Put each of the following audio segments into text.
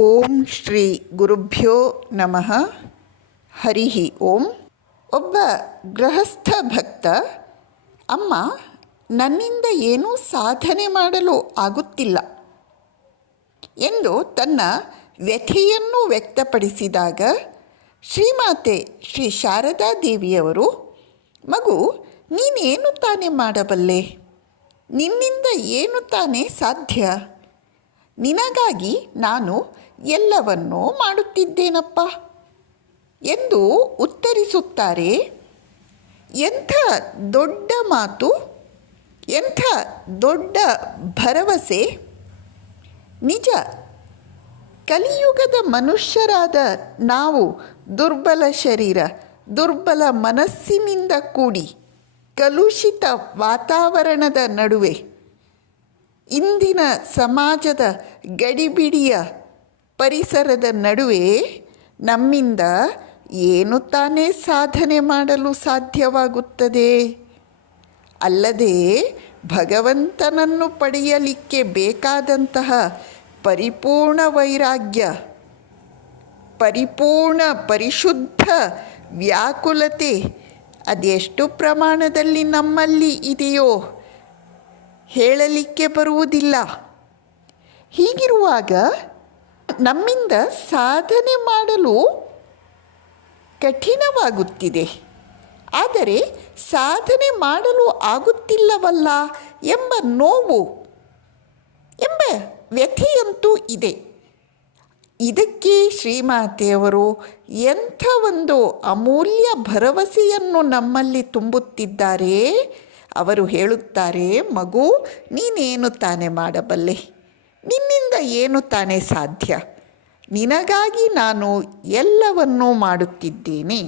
ಓಂ ಶ್ರೀ ಗುರುಭ್ಯೋ ನಮಃ. ಹರಿ ಓಂ. ಒಬ್ಬ ಗೃಹಸ್ಥ ಭಕ್ತ, ಅಮ್ಮ, ನನ್ನಿಂದ ಏನೂ ಸಾಧನೆ ಮಾಡಲು ಆಗುತ್ತಿಲ್ಲ ಎಂದು ತನ್ನ ವ್ಯಥೆಯನ್ನು ವ್ಯಕ್ತಪಡಿಸಿದಾಗ ಶ್ರೀಮಾತೆ ಶ್ರೀ ಶಾರದಾ ದೇವಿಯವರು, ಮಗು, ನೀನೇನು ತಾನೇ ಮಾಡಬಲ್ಲೆ? ನಿನ್ನಿಂದ ಏನು ತಾನೇ ಸಾಧ್ಯ? ನಿನಗಾಗಿ ನಾನು ಎಲ್ಲವನ್ನೂ ಮಾಡುತ್ತಿದ್ದೇನಪ್ಪ ಎಂದು ಉತ್ತರಿಸುತ್ತಾರೆ. ಎಂಥ ದೊಡ್ಡ ಮಾತು, ಎಂಥ ದೊಡ್ಡ ಭರವಸೆ! ನಿಜ, ಕಲಿಯುಗದ ಮನುಷ್ಯರಾದ ನಾವು ದುರ್ಬಲ ಶರೀರ, ದುರ್ಬಲ ಮನಸ್ಸಿನಿಂದ ಕೂಡಿ ಕಲುಷಿತ ವಾತಾವರಣದ ನಡುವೆ, ಇಂದಿನ ಸಮಾಜದ ಗಡಿಬಿಡಿಯ ಪರಿಸರದ ನಡುವೆ ನಮ್ಮಿಂದ ಏನು ತಾನೇ ಸಾಧನೆ ಮಾಡಲು ಸಾಧ್ಯವಾಗುತ್ತದೆ? ಅಲ್ಲದೆ ಭಗವಂತನನ್ನು ಪಡೆಯಲಿಕ್ಕೆ ಬೇಕಾದಂತಹ ಪರಿಪೂರ್ಣ ವೈರಾಗ್ಯ, ಪರಿಪೂರ್ಣ ಪರಿಶುದ್ಧ ವ್ಯಾಕುಲತೆ ಅದೆಷ್ಟು ಪ್ರಮಾಣದಲ್ಲಿ ನಮ್ಮಲ್ಲಿ ಇದೆಯೋ ಹೇಳಲಿಕ್ಕೆ ಬರುವುದಿಲ್ಲ. ಹೀಗಿರುವಾಗ ನಮ್ಮಿಂದ ಸಾಧನೆ ಮಾಡಲು ಕಠಿಣವಾಗುತ್ತಿದೆ. ಆದರೆ ಸಾಧನೆ ಮಾಡಲು ಆಗುತ್ತಿಲ್ಲವಲ್ಲ ಎಂಬ ನೋವು, ಎಂಬ ವ್ಯಥೆಯಂತೂ ಇದೆ. ಇದಕ್ಕೆ ಶ್ರೀಮಾತೆಯವರು ಎಂಥ ಒಂದು ಅಮೂಲ್ಯ ಭರವಸೆಯನ್ನು ನಮ್ಮಲ್ಲಿ ತುಂಬುತ್ತಿದ್ದಾರೆ. ಅವರು ಹೇಳುತ್ತಾರೆ, ಮಗು, ನೀನೇನು ತಾನೇ ಮಾಡಬಲ್ಲೆ? ನಿನ್ನಿಂದ ಏನು ತಾನೇ ಸಾಧ್ಯ? ನಿನಗಾಗಿ ನಾನು ಎಲ್ಲವನ್ನೂ ಮಾಡುತ್ತಿದ್ದೇನೆ.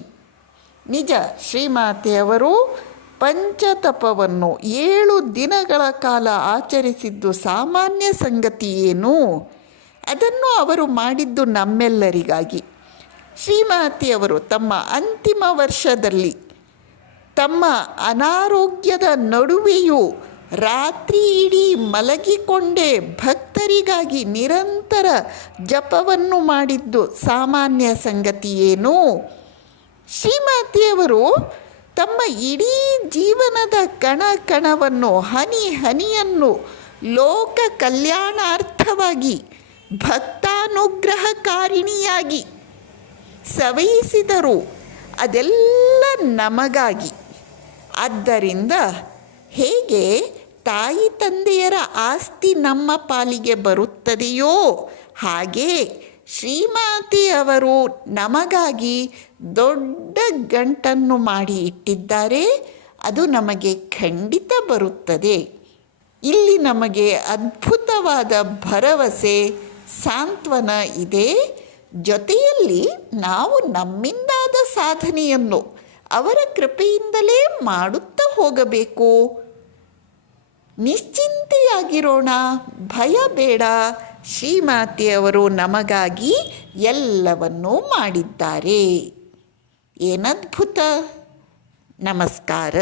ನಿಜ, ಶ್ರೀಮಾತೆಯವರು ಪಂಚತಪವನ್ನು 7 ದಿನಗಳ ಕಾಲ ಆಚರಿಸಿದ್ದು ಸಾಮಾನ್ಯ ಸಂಗತಿಯೇನು? ಅದನ್ನು ಅವರು ಮಾಡಿದ್ದು ನಮ್ಮೆಲ್ಲರಿಗಾಗಿ. ಶ್ರೀಮಾತೆಯವರು ತಮ್ಮ ಅಂತಿಮ ವರ್ಷದಲ್ಲಿ ತಮ್ಮ ಅನಾರೋಗ್ಯದ ನಡುವೆಯೂ ರಾತ್ರಿ ಇಡೀ ಮಲಗಿಕೊಂಡೇ ಭಕ್ತರಿಗಾಗಿ ನಿರಂತರ ಜಪವನ್ನು ಮಾಡಿದ್ದು ಸಾಮಾನ್ಯ ಸಂಗತಿಯೇನು? ಶ್ರೀಮಾತೆಯವರು ತಮ್ಮ ಇಡೀ ಜೀವನದ ಕಣ ಕಣವನ್ನು, ಹನಿ ಹನಿಯನ್ನು ಲೋಕ ಕಲ್ಯಾಣಾರ್ಥವಾಗಿ ಭಕ್ತಾನುಗ್ರಹಕಾರಿಣಿಯಾಗಿ ಸವಯಿಸಿದರು. ಅದೆಲ್ಲ ನಮಗಾಗಿ. ಆದ್ದರಿಂದ ಹೇಗೆ ತಾಯಿ ತಂದೆಯರ ಆಸ್ತಿ ನಮ್ಮ ಪಾಲಿಗೆ ಬರುತ್ತದೆಯೋ ಹಾಗೆ ಶ್ರೀಮಾತೆಯವರು ನಮಗಾಗಿ ದೊಡ್ಡ ಗಂಟನ್ನು ಮಾಡಿ ಇಟ್ಟಿದ್ದಾರೆ. ಅದು ನಮಗೆ ಖಂಡಿತ ಬರುತ್ತದೆ. ಇಲ್ಲಿ ನಮಗೆ ಅದ್ಭುತವಾದ ಭರವಸೆ, ಸಾಂತ್ವನ ಇದೆ. ಜೊತೆಯಲ್ಲಿ ನಾವು ನಮ್ಮಿಂದಾದ ಸಾಧನೆಯನ್ನು ಅವರ ಕೃಪೆಯಿಂದಲೇ ಮಾಡುತ್ತಾ ಹೋಗಬೇಕು. ನಿಶ್ಚಿಂತೆಯಾಗಿರೋಣ, ಭಯ ಬೇಡ. ಶ್ರೀಮಾತೆಯವರು ನಮಗಾಗಿ ಎಲ್ಲವನ್ನೂ ಮಾಡಿದ್ದಾರೆ. ಏನದ್ಭುತ! ನಮಸ್ಕಾರ.